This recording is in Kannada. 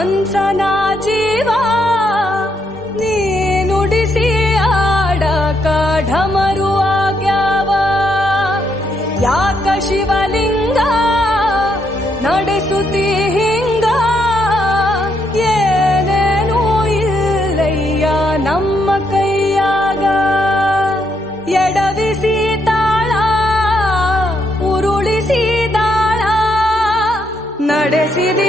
ಮನ್ಸನ ಜೀವ ನೀ ನುಡಿಸಿ ಆಡಕ ಢಮರು ಆಗ್ಯಾವ. ಯಾಕ ಶಿವಲಿಂಗ ನಡೆಸುತ್ತಿ ಹಿಂಗ, ಏನೇನೂ ಇಲ್ಲಯ್ಯ ನಮ್ಮ ಕೈಯಾಗ. ಎಡವಿಸಿ ತಾಳ ಉರುಳಿಸಿ ದಾಳ ನಡೆಸಿದ